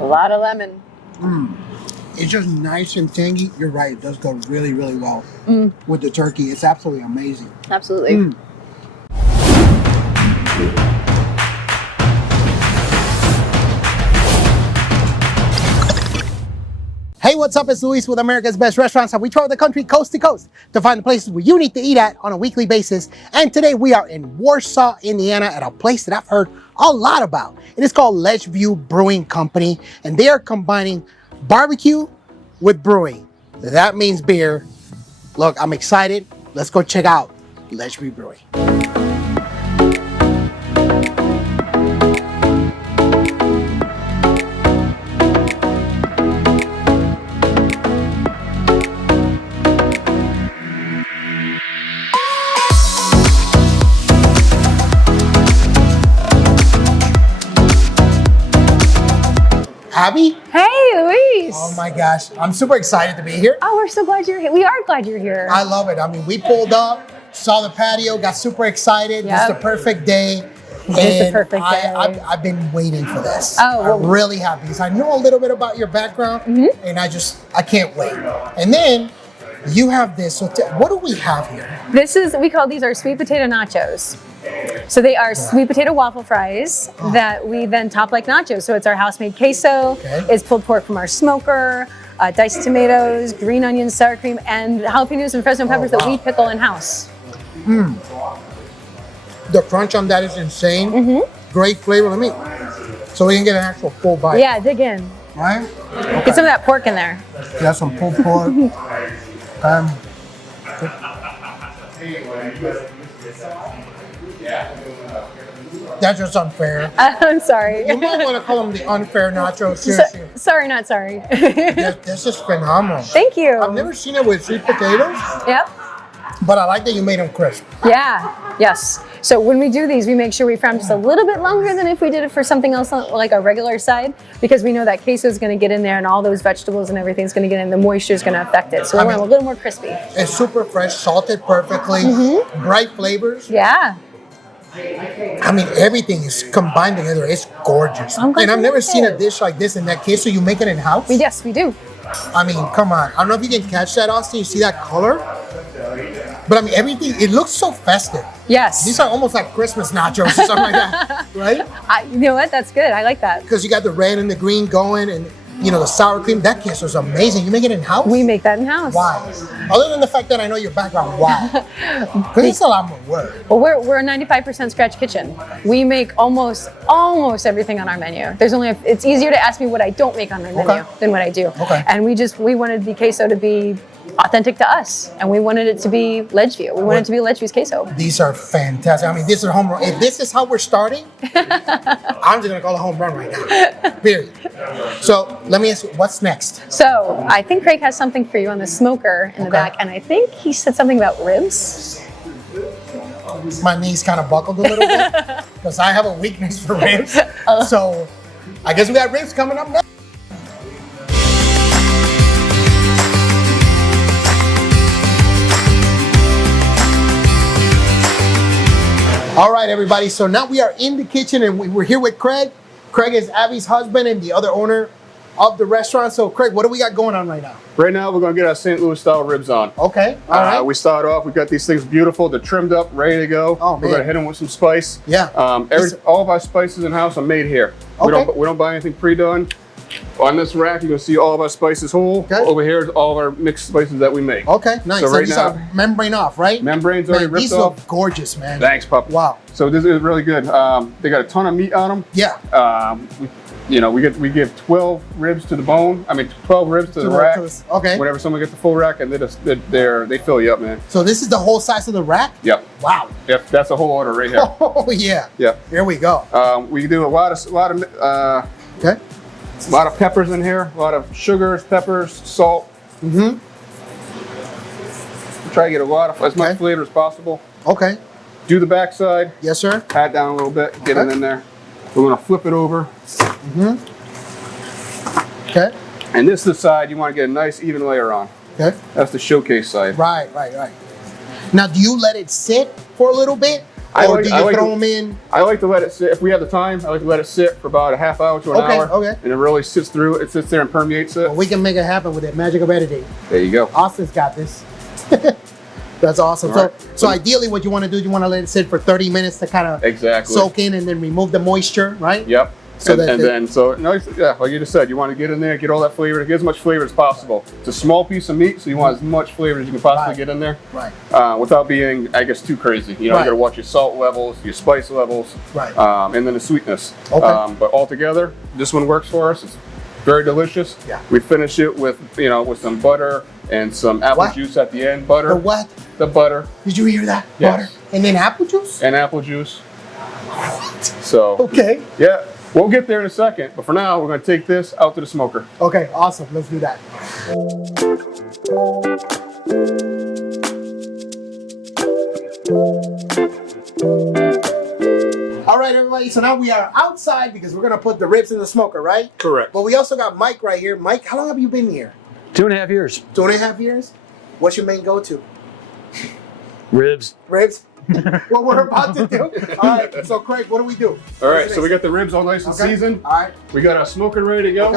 A lot of lemon. It's just nice and tangy. You're right. It does go really, really well with the turkey. It's absolutely amazing. Absolutely. Hey, what's up? It's Luis with America's Best Restaurants, and we travel the country coast to coast to find the places where you need to eat at on a weekly basis. And today we are in Warsaw, Indiana, at a place that I've heard a lot about. It is called Ledgeview Brewing Company, and they are combining barbecue with brewing. That means beer. Look, I'm excited. Let's go check out Ledgeview Brewing. Abby? Hey, Luis. Oh my gosh, I'm super excited to be here. Oh, we're so glad you're here. We are glad you're here. I love it. I mean, we pulled up, saw the patio, got super excited. Yep. Just the perfect day. It's the perfect day. I've been waiting for this. Oh, well, I'm really happy because I know a little bit about your background, and I can't wait. And then you have this. So what do we have here? we call these our sweet potato nachos. So they are sweet potato waffle fries that we then top like nachos. So it's our house-made queso. Okay. It's pulled pork from our smoker, diced tomatoes, green onions, sour cream, and jalapenos and Fresno peppers that we pickle in-house. The crunch on that is insane. Great flavor. So we can get an actual full bite. Yeah, dig in. Right? Get some of that pork in there. Got some pulled pork. That's just unfair. I'm sorry. You might want to call them the unfair nachos. Seriously. Sorry, not sorry. This is phenomenal. Thank you. I've never seen it with sweet potatoes, Yep. but I like that you made them crisp. Yeah. Yes. So when we do these, we make sure we fry them just a little bit longer than if we did it for something else like a regular side, because we know that queso is going to get in there and all those vegetables and everything's going to get in. The moisture is going to affect it. So we want them a little more crispy. It's super fresh, salted perfectly, bright flavors. Yeah. I mean, everything is combined together. It's gorgeous. I'm glad And I've you never like seen it. a dish like this in that case. So you make it in house? Yes, we do. I mean, come on. I don't know if you can catch that, Austin. You see that color? But I mean, everything, it looks so festive. Yes. These are almost like Christmas nachos or something like that, right? You know what? That's good. I like that. Because you got the red and the green going, and you know, the sour cream. That queso is amazing. You make it in house? We make that in house. Why? Other than the fact that I know your background, why? Because it's a lot more work. Well, we're a 95% scratch kitchen. We make almost everything on our menu. It's easier to ask me what I don't make on my menu than what I do. Okay. And we wanted the queso to be authentic to us, and we wanted it to be Ledgeview. We wanted it to be Ledgeview's queso. These are fantastic. I mean, this is a home run. If this is how we're starting, I'm just gonna call it a home run right now. Period. So let me ask you, what's next? So I think Craig has something for you on the smoker in the back, and I think he said something about ribs. My knees kind of buckled a little bit because I have a weakness for ribs. So I guess we got ribs coming up next. All right, everybody. So now we are in the kitchen, and we're here with Craig. Craig is Abby's husband and the other owner of the restaurant. So, Craig, what do we got going on right now? Right now, we're going to get our St. Louis style ribs on. Okay. All right. We start off. We got these things beautiful. They're trimmed up, ready to go. Oh, man. We're going to hit them with some spice. Yeah. All of our spices in house are made here. Okay. We don't buy anything pre-done. On this rack, you're going to see all of our spices whole. Okay. Over here is all of our mixed spices that we make. Okay, nice. So So right these now- are membrane off, right? Membranes already ripped These off. look gorgeous, man. Thanks, pup. Wow. So this is really good. They got a ton of meat on them. Yeah. We give 12 ribs to the bone. 12 ribs to the rack. Okay. Whenever someone gets the full rack, and they fill you up, man. So this is the whole size of the rack? Yep. Wow. Yep. That's a whole order right here. Oh, yeah. Yep. Here we go. We do a lot of peppers in here, a lot of sugars, peppers, salt. Mm-hmm. Try to get as much flavor as possible. Okay. Do the backside. Yes, sir. Pat down a little bit. Get it in there. We're gonna flip it over. Mm-hmm. Okay. And this is the side you want to get a nice even layer on. Okay. That's the showcase side. Right. Now, do you let it sit for a little bit? Or do you throw them in? I like to let it sit. If we have the time, I like to let it sit for about a half hour to an hour. Okay. And it really sits through. It sits there and permeates it. Well, we can make it happen with the magic of editing. There you go. Austin's got this. That's awesome. Right. So ideally what you want to do, you want to let it sit for 30 minutes to kind of soak in and then remove the moisture, right? Yep. So like you just said, you want to get in there, get all that flavor, get as much flavor as possible. It's a small piece of meat, so you want as much flavor as you can possibly get in there. Right. Without being, I guess, too crazy. You know, you got to watch your salt levels, your spice levels, right. And then the sweetness. Okay. But altogether, this one works for us. It's very delicious. Yeah. We finish it with some butter and some apple juice at the end. Butter. The what? The butter. Did you hear that? Yes. Butter. And then apple juice? And apple juice. What? So. Okay. Yeah. We'll get there in a second, but for now, we're going to take this out to the smoker. Okay, awesome. Let's do that. All right, everybody. So now we are outside because we're going to put the ribs in the smoker, right? Correct. But we also got Mike right here. Mike, how long have you been here? 2.5 years. 2.5 years? What's your main go-to? Ribs. Ribs? What we're about to do. All right, so Craig, what do we do? All right, so we got the ribs all nice and seasoned. All right. We got our smoker ready to go.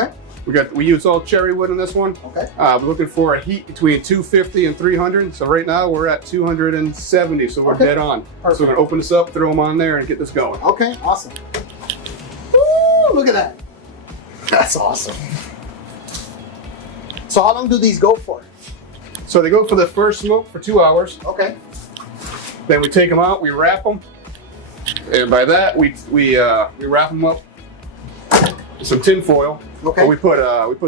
Okay. We use all cherry wood in this one. Okay. We're looking for a heat between 250 and 300. So right now we're at 270, so we're dead on. Perfect. So we're gonna open this up, throw them on there, and get this going. Okay, awesome. Woo, look at that. That's awesome. So how long do these go for? So they go for the first smoke for 2 hours. Okay. Then we take them out, we wrap them, and by that we wrap them up with some tin foil. Okay. We put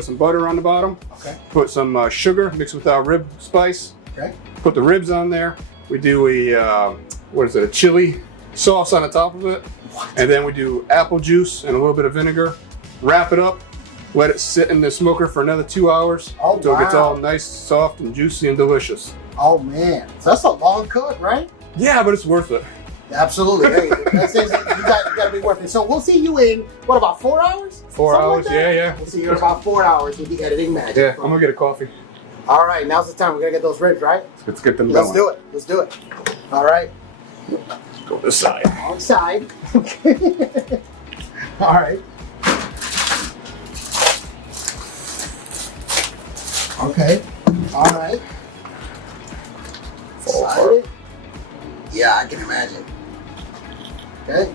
some butter on the bottom. Okay. Put some sugar mixed with our rib spice. Okay. Put the ribs on there. We do a chili sauce on the top of it, and then we do apple juice and a little bit of vinegar. Wrap it up. Let it sit in the smoker for another 2 hours until it gets all nice, soft, and juicy and delicious. Oh man, so that's a long cook, right? Yeah, but it's worth it. Absolutely. Hey, that says you got to be worth it. So we'll see you in what, about 4 hours? 4 hours, like yeah. We'll see you in about 4 hours with the editing magic. Yeah, I'm gonna get a coffee. All right, now's the time. We're gonna get those ribs, right? Let's get them Let's going. do it. Let's do it. All right. Go this side. Wrong side. Okay. All right. Okay. All right. Slide it. Yeah, I can imagine. Okay.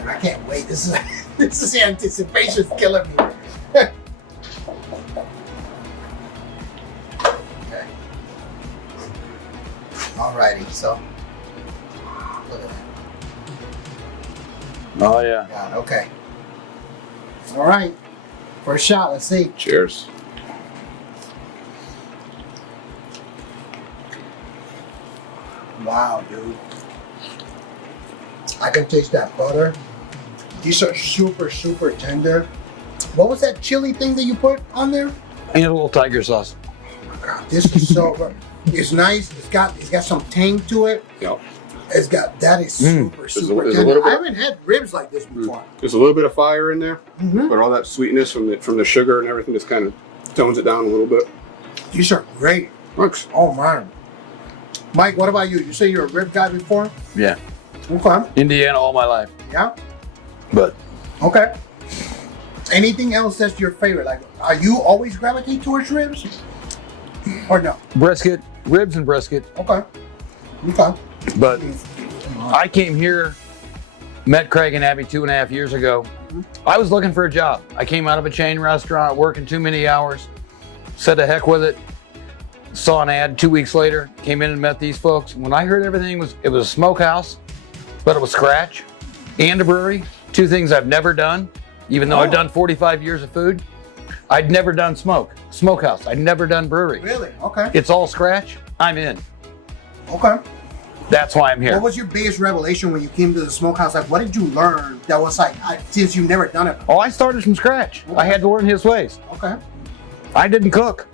And I can't wait. This is the anticipation's killing me. Okay. Alrighty, so look at that. Oh yeah. God, okay. All right. First shot, let's see. Cheers. Wow, dude. I can taste that butter. These are super, super tender. What was that chili thing that you put on there? And a little tiger sauce. God, this is so good. It's nice. It's got some tang to it. Yep. That is super, super there's a tender. little bit- I haven't had ribs like this before. There's a little bit of fire in there, Mm-hmm. but all that sweetness from the sugar and everything just kind of tones it down a little bit. These are great. Thanks. Oh man. Mike, what about you? You say you're a rib guy before? Yeah. Okay. Indiana all my life. Yeah. But Okay. Anything else that's your favorite? Like, are you always gravitate towards ribs? Or no? brisket, ribs and brisket. Okay. Okay. But I came here, met Craig and Abby 2.5 years ago. I was looking for a job. I came out of a chain restaurant, working too many hours, said to heck with it. Saw an ad 2 weeks later, came in and met these folks. When I heard everything it was a smokehouse, but it was scratch and a brewery. Two things I've never done, even though I've done 45 years of food. I'd never done smokehouse. I'd never done brewery. Really? Okay. It's all scratch. I'm in. Okay. That's why I'm here. What was your biggest revelation when you came to the smokehouse? Like, what did you learn that was like, since you've never done it? Oh, I started from scratch. I had to learn his ways. Okay. I didn't cook.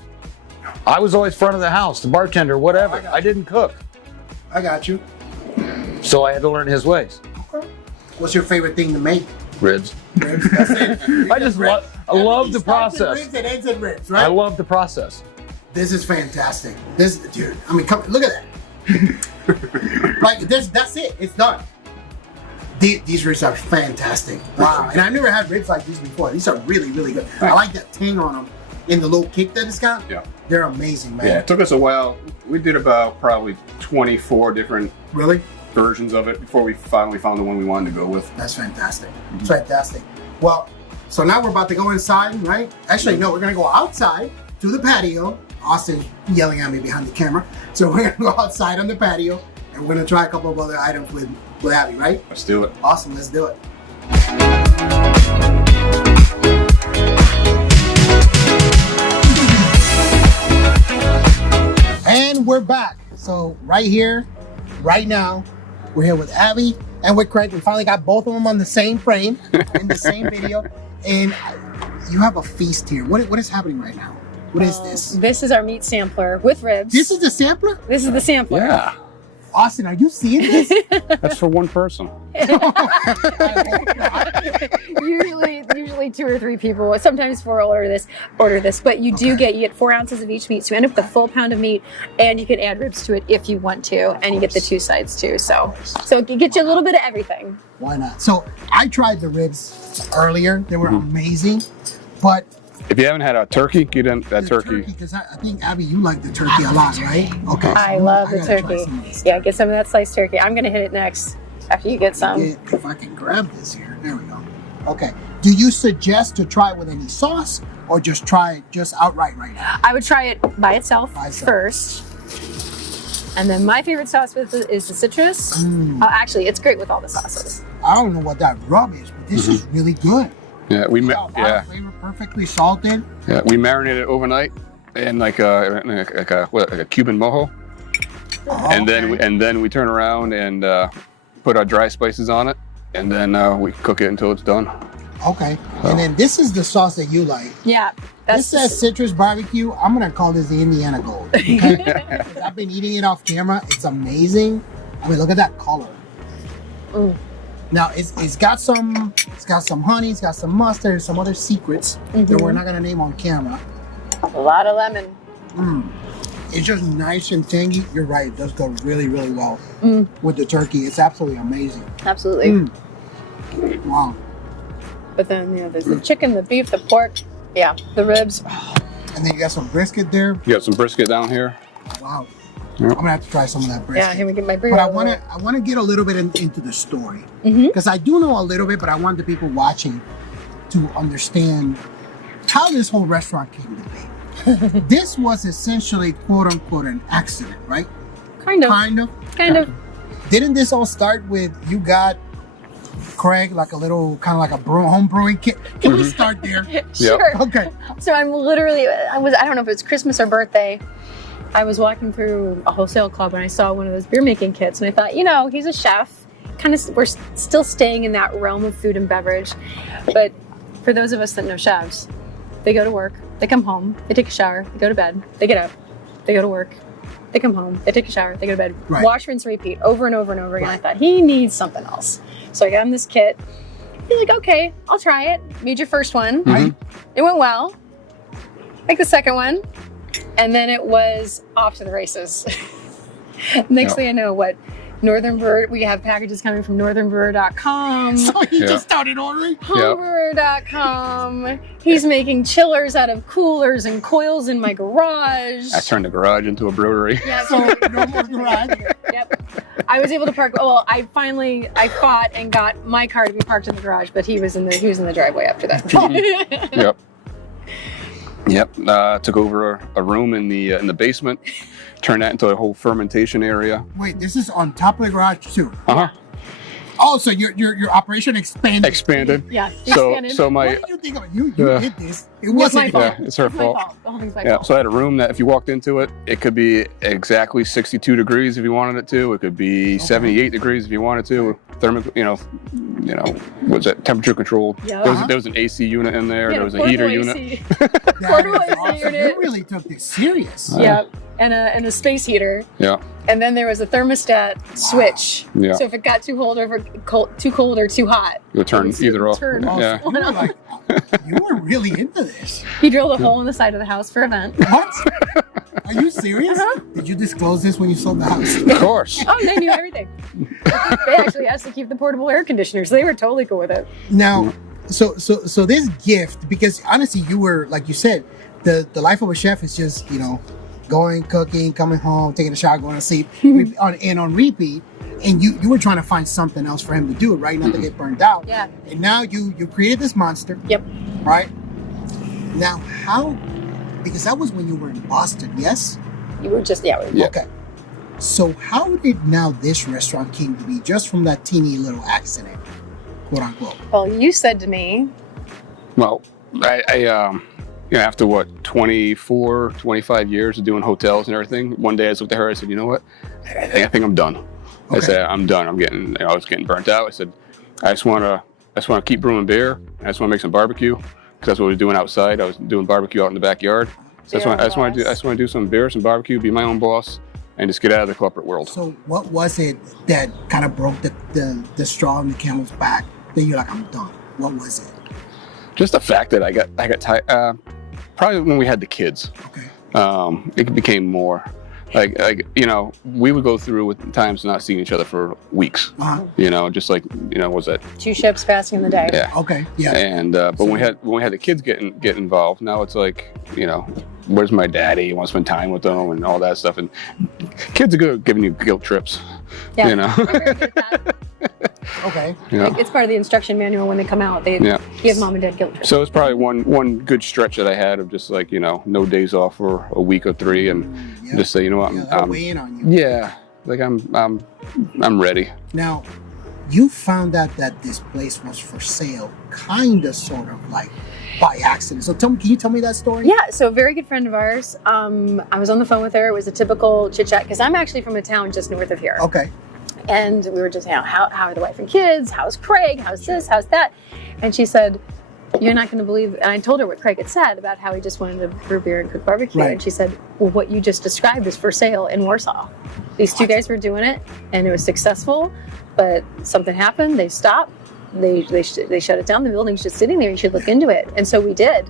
I was always front of the house, the bartender, whatever. I didn't cook. I got you. So I had to learn his ways. Okay. What's your favorite thing to make? Ribs. Ribs. That's it. I just love I love the Starts in process. Ribs and ends in ribs, I right? love the process. This is fantastic. This, dude. I mean, come look at that. Like this. That's it. It's done. These ribs are fantastic. Wow. And I've never had ribs like these before. These are really, really good. I like that tang on them and the little kick that it's got. Yeah. They're amazing, man. Yeah, it took us a while. We did about probably 24 different Really? versions of it before we finally found the one we wanted to go with. That's fantastic. It's fantastic. Well, so now we're about to go inside, right? Actually, no, we're gonna go outside to the patio. Austin's yelling at me behind the camera. So we're gonna go outside on the patio and we're gonna try a couple of other items with Abby, right? Let's do it. Awesome, let's do it. And we're back. So right here, right now, we're here with Abby and with Craig. We finally got both of them on the same frame in the same video. And you have a feast here. What is happening right now? What is this? This is our meat sampler with ribs. This is the sampler? This is the sampler. Yeah, Austin, are you seeing this? that's for one person. Usually 2 or 3 people. Sometimes 4 will order this, but you get 4 ounces of each meat, so you end up with a full pound of meat, and you can add ribs to it if you want to, and you get the 2 sides too. So it gets you a little bit of everything. Why not? So I tried the ribs earlier. They were amazing, but If you haven't had a turkey, get in that the turkey. because I think Abby, you like the turkey a lot, right? Okay. I so love the gotta try turkey. some of this. Yeah, get some of that sliced turkey. I'm gonna hit it next after you get some. If I can grab this here, there we go. Okay. Do you suggest to try it with any sauce or just try it just outright right now? I would try it by itself By itself. first. And then my favorite sauce with it is the citrus. Actually, it's great with all the sauces. I don't know what that rub is, but this is really good. Yeah, we Flavor perfectly salted. we marinated it overnight in like a Cuban mojo, and then we turn around and put our dry spices on it, and then we cook it until it's done. Okay. And then this is the sauce that you like. Yeah, This says citrus barbecue. I'm gonna call this the Indiana Gold. Okay? 'Cause I've been eating it off camera. It's amazing. I mean, look at that color. Now it's got some honey, it's got some mustard, some other secrets that we're not gonna name on camera. a lot of lemon. It's just nice and tangy. You're right. It does go really, really well with the turkey. It's absolutely amazing. Absolutely. Wow. But then there's the chicken, the beef, the pork. Yeah, the ribs. And then you got some brisket there. You got some brisket down here. Wow. Yep. I'm gonna have to try some of that brisket. Yeah, here we get my burrito. But I wanna get a little bit into the story because I do know a little bit, but I want the people watching to understand how this whole restaurant came to be. This was essentially quote unquote an accident, right? Kind of. Kind of. Didn't this all start with you got Craig like a little kind of like a home brewing kit? Can we start there? Sure. Okay. So I don't know if it was Christmas or birthday. I was walking through a wholesale club and I saw one of those beer making kits and I thought, he's a chef. We're still staying in that realm of food and beverage. But for those of us that know chefs, they go to work, they come home, they take a shower, they go to bed, they get up, they go to work, they come home, they take a shower, they go to bed, Right. wash, rinse, repeat over and over and over again. I thought he needs something else. So I got him this kit. He's like, okay, I'll try it. Made your first one. Right. It went well. Make the second one. And then it was off to the races. Next thing I know, Northern Brewer, we have packages coming from northernbrewer.com. So he just started ordering. Homebrewer.com. He's making chillers out of coolers and coils in my garage. I turned the garage into a brewery. Yeah, So no more garage. Yep. I was able to park. Well, I fought and got my car to be parked in the garage, but he was in the driveway after that. Yep. Took over a room in the basement, turned that into a whole fermentation area. Wait, this is on top of the garage too. Oh, so your operation expanded. Expanded. Yeah. So my What did you think of it? You did this. It my wasn't. fault. yeah, it's her It's my fault. fault. The whole thing's my Yeah, fault. so I had a room that if you walked into it, it could be exactly 62 degrees if you wanted it to. It could be 78 degrees if you wanted to. Was it temperature controlled? Yeah. There was an AC unit in there. Yeah, there was a heater portable unit. AC. That Portable is AC awesome. unit. You really took this serious. Yep. and a space heater. Yeah. And then there was a thermostat switch. Yeah. So if it got too cold or too hot, You'll turn it would either off. turn Yeah. You were like, you were really into this. He drilled a hole in the side of the house for a vent. What? Are you serious? Did you disclose this when you sold the house? Of course. Oh, they knew everything. They actually asked to keep the portable air conditioner, so they were totally cool with it. Now, so this gift, because honestly, you were, like you said, the life of a chef is just, going, cooking, coming home, taking a shower, going to sleep, on repeat. And you were trying to find something else for him to do, right? Not to get burned out. Yeah. And now you created this monster. Yep. Right? Now, because that was when you were in Boston, yes? You were just, Yeah. Okay. So how did now this restaurant came to be just from that teeny little accident, quote unquote? Well, you said to me, Well, I after 24, 25 years of doing hotels and everything, one day I looked at her, I said, you know what? I think I'm done. I Okay. said, I'm done. I was getting burnt out. I said, I just want to keep brewing beer. I just want to make some barbecue because that's what we were doing outside. I was doing barbecue out in the backyard. So I just want to do some beer, some barbecue, be my own boss, and just get out of the corporate world. So what was it that kind of broke the straw in the camel's back that you're like, I'm done? What was it? Just the fact that I got tired. Probably when we had the kids. Okay. It became more like we would go through with times not seeing each other for weeks. Uh-huh. Just like was that 2 ships passing in the day. yeah. Okay. Yeah. And but when we had the kids get involved, now it's like where's my daddy? You want to spend time with them and all that stuff. And kids are good at giving you guilt trips. Yeah. They're very good at that. Okay. It's part of the instruction manual when they come out. They give mom and dad guilt trips. So it's probably one good stretch that I had of just like no days off for a week or 3, and Yeah. just say They'll weigh in on you. yeah, like I'm ready. Now, you found out that this place was for sale, kind of, sort of, like by accident. So can you tell me that story? Yeah, so a very good friend of ours. I was on the phone with her. It was a typical chit chat because I'm actually from a town just north of here. Okay. And we were just, how are the wife and kids? How's Craig? How's this? How's that? And she said, you're not going to believe, and I told her what Craig had said about how he just wanted to brew beer and cook barbecue. Right. And she said, well, what you just described is for sale in Warsaw. These 2 guys were doing it and it was successful, but something happened. They stopped. They shut it down. The building's just sitting there. You should look into it. And so we did.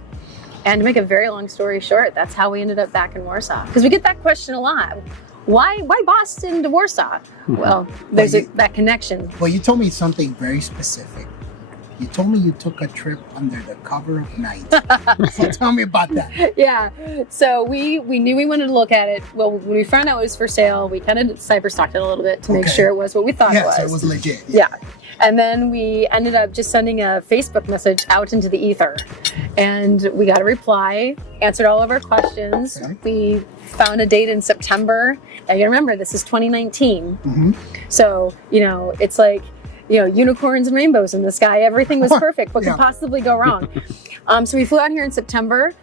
And to make a very long story short, that's how we ended up back in Warsaw. Because we get that question a lot. Why Boston to Warsaw? Well, there's that connection. Well, you told me something very specific. You told me you took a trip under the cover of night. So tell me about that. Yeah. So we knew we wanted to look at it. Well, when we found out it was for sale, we kind of cyber-stalked it a little bit to make sure it was what we thought it was. Yeah, so it was legit. Yeah. And then we ended up just sending a Facebook message out into the ether. And we got a reply, answered all of our questions. Okay. We found a date in September. Now you remember, this is 2019. Mm-hmm. So, it's like, unicorns and rainbows in the sky. Everything was perfect. What could possibly go wrong? So we flew out here in September.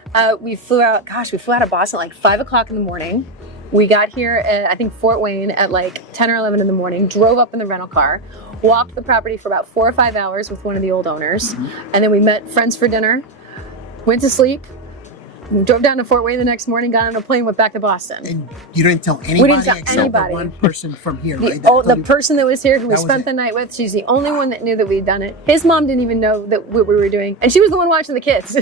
We flew out of Boston at like 5 o'clock in the morning. We got here at, I think, Fort Wayne at like 10 or 11 in the morning, drove up in the rental car, walked the property for about 4 or 5 hours with one of the old owners. And then we met friends for dinner, went to sleep, drove down to Fort Wayne the next morning, got on a plane, went back to Boston. And you didn't tell anybody, We didn't tell except anybody. the one person from here, right? The person that was here who we That was spent it. the night with, she's the only one that knew that we'd done it. His mom didn't even know that what we were doing. And she was the one watching the kids.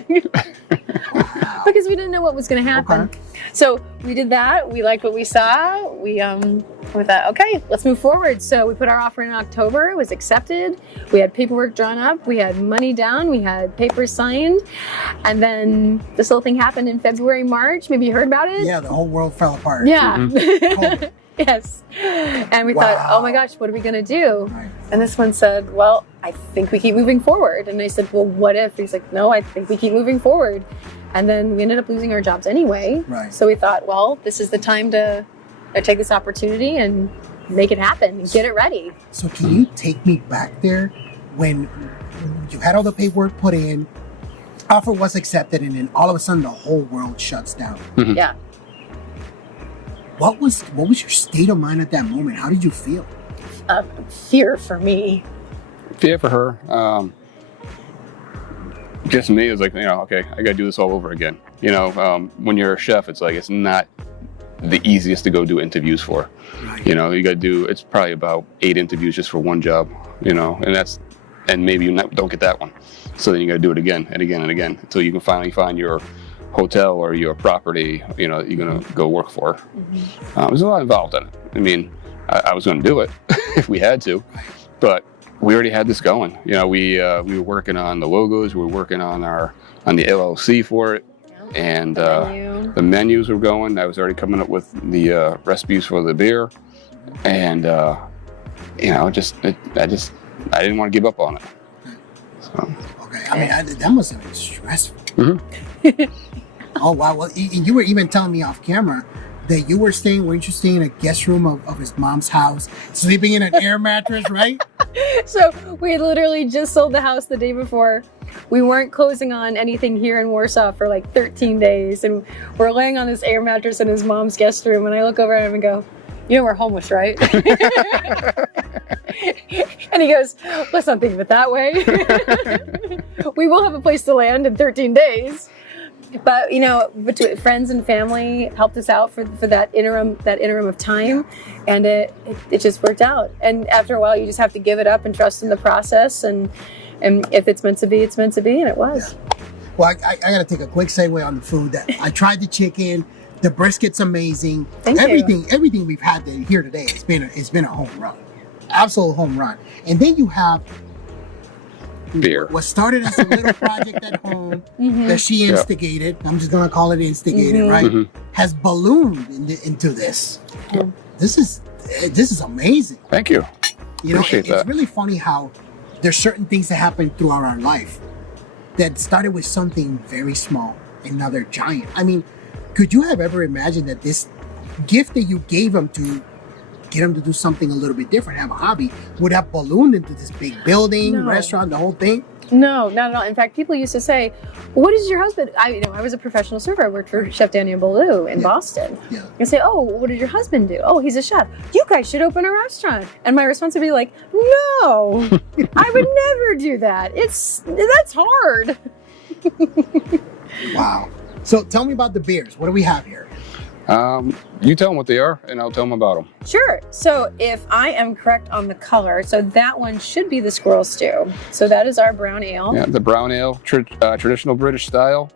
Because we didn't know what was going to happen. Okay. So we did that. We liked what we saw. We thought, okay, let's move forward. So we put our offer in October. It was accepted. We had paperwork drawn up. We had money down. We had papers signed. And then this little thing happened in February, March. Maybe you heard about it? Yeah, the whole world fell apart. Yeah. COVID. Yes. And we thought, oh my gosh, what are we going to do? Right. And this one said, well, I think we keep moving forward. And I said, well, what if? He's like, no, I think we keep moving forward. And then we ended up losing our jobs anyway. Right. So we thought, well, this is the time to take this opportunity and make it happen and get it ready. So can you take me back there when you had all the paperwork put in, offer was accepted, and then all of a sudden the whole world shuts down? Yeah. What was your state of mind at that moment? How did you feel? Fear for me. Fear for her. Just me, it was like, okay, I got to do this all over again. When you're a chef, it's like, it's not the easiest to go do interviews for. Right. You know, you got to do, it's probably about 8 interviews just for one job, you know, and maybe you don't get that one. So then you got to do it again and again and again until you can finally find your hotel or your property, you know, you're going to go work for. There's a lot involved in it. I mean, I was going to do it if we had to, but we already had this going. You know, we were working on the logos, we were working on the LLC for it, and the menus were going. I was already coming up with the recipes for the beer, and you know, I didn't want to give up on it. So. Okay, I mean, that must have been stressful. Oh wow! Well, you were even telling me off camera that you were staying. Weren't you staying in a guest room of his mom's house, sleeping in an air mattress, right? So we literally just sold the house the day before. We weren't closing on anything here in Warsaw for like 13 days, and we're laying on this air mattress in his mom's guest room. And I look over at him and go, "You know we're homeless, right?" And he goes, "Let's not think of it that way. We will have a place to land in 13 days." But you know, between friends and family helped us out for that interim of time, and it just worked out. And after a while, you just have to give it up and trust in the process. And if it's meant to be, it's meant to be, and it was. Yeah. Well, I got to take a quick segue on the food. That I tried the chicken. The brisket's amazing. Thank you. Everything we've had here today, it's been a home run, absolute home run. And then you have Beer. What started as a little project at home that she instigated. I'm just gonna call it instigated, right? Has ballooned into this. This is amazing. Thank you. You know, Appreciate that. it's really funny how there's certain things that happen throughout our life that started with something very small and now they're giant. I mean, could you have ever imagined that this gift that you gave him to get him to do something a little bit different, have a hobby, would have ballooned into this big building, restaurant, the whole thing? No, not at all. In fact, people used to say, "What is your husband?" I was a professional server. I worked for Chef Daniel Boulou in Boston. Yeah. And say, "Oh, what did your husband do?" "Oh, he's a chef." "You guys should open a restaurant." And my response would be like, "No, I would never do that. That's hard." Wow. So tell me about the beers. What do we have here? You tell them what they are, and I'll tell them about them. Sure. So if I am correct on the color, so that one should be the Squirrel Stew. So that is our brown ale. Yeah, the brown ale, traditional British style,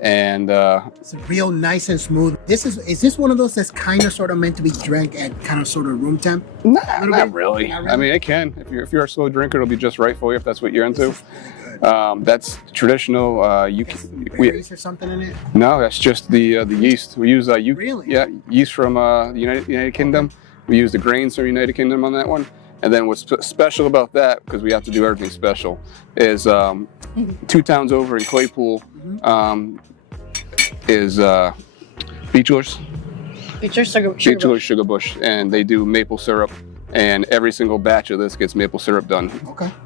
and It's real nice and smooth. Is this one of those that's kind of sort of meant to be drank at kind of sort of room temp? not really. I mean, it can. If you're a slow drinker, it'll be just right for you if that's what you're into. That's traditional. Berries or something in it? No, that's just the yeast. We use Really? Yeah, yeast from the United Kingdom. We use the grains from United Kingdom on that one. And then what's special about that, because we have to do everything special, is 2 towns over in Claypool is Beechlers. Beechlers Sugar Bush, and they do maple syrup, and every single batch of this gets maple syrup done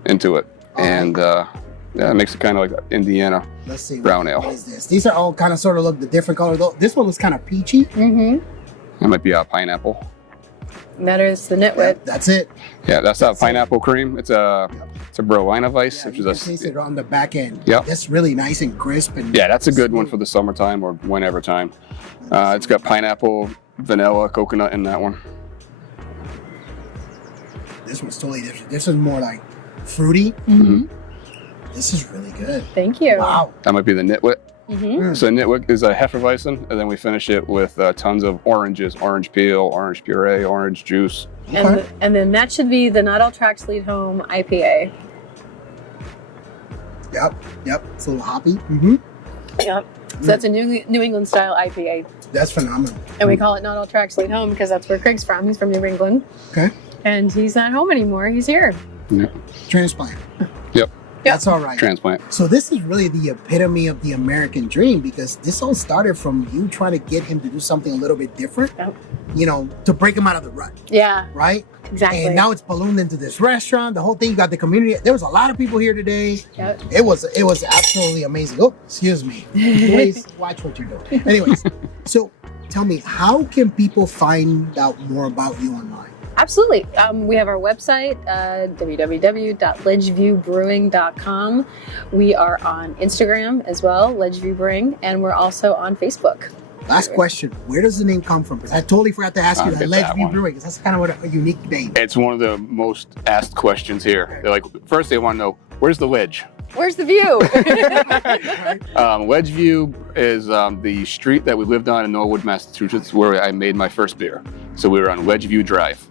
into it, and it makes it kind of like Indiana. Let's see. Brown ale. What is this? These are all kind of sort of look the different color. Though this one was kind of peachy. That might be a pineapple. That is the nitwit. That's it. Yeah, that's a pineapple cream. It's a Berliner Weiss, which you is can taste it on the back end. Yep. That's really nice and crisp. And yeah, that's a good one for the summertime or whenever time. It's got pineapple, vanilla, coconut in that one. This one's totally different. This is more like fruity. This is really good. Thank you. Wow. That might be the nitwit. So nitwit is a Hefeweizen, and then we finish it with tons of oranges, orange peel, orange puree, orange juice. And then that should be the Not All Tracks Lead Home IPA. Yep. It's a little hoppy. Yep. So that's a New England style IPA. That's phenomenal. And we call it Not All Tracks Lead Home because that's where Craig's from. He's from New England. Okay. And he's not home anymore. He's here. Transplant. Yep. That's all right. Transplant. So this is really the epitome of the American dream, because this all started from you trying to get him to do something a little bit different, you know, to break him out of the rut. Yeah. Right? Exactly. And now it's ballooned into this restaurant. The whole thing, you got the community. There was a lot of people here today. Yep. It was absolutely amazing. Oh, excuse me. Please watch what you're doing. Anyways, so tell me, how can people find out more about you online? Absolutely. We have our website, www.ledgeviewbrewing.com. We are on Instagram as well, Ledgeview Brewing, and we're also on Facebook. Last question. Where does the name come from? Because I totally forgot to ask you that. Get that Ledgeview one. Brewing. 'Cause that's kind of what a unique name. It's one of the most asked questions here. They're like, first they want to know, where's the ledge? Where's the view? Ledgeview is the street that we lived on in Norwood, Massachusetts, where I made my first beer. So we were on Ledgeview Drive,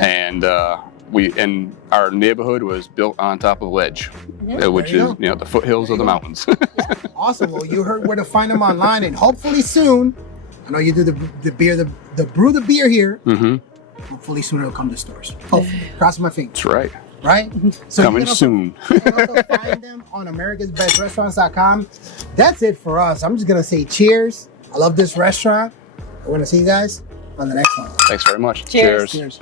and our neighborhood was built on top of the ledge, which There is you go. the foothills of the mountains. Awesome. Well, you heard where to find them online, and hopefully soon. I know you do the beer, the brew the beer here. Mm-hmm. Hopefully soon it'll come to stores. Hopefully, cross my fingers. That's right. Right? So Coming soon. You can also find them on americasbestrestaurants.com. That's it for us. I'm just gonna say cheers. I love this restaurant. I want to see you guys on the next one. Thanks very much. Cheers. Cheers.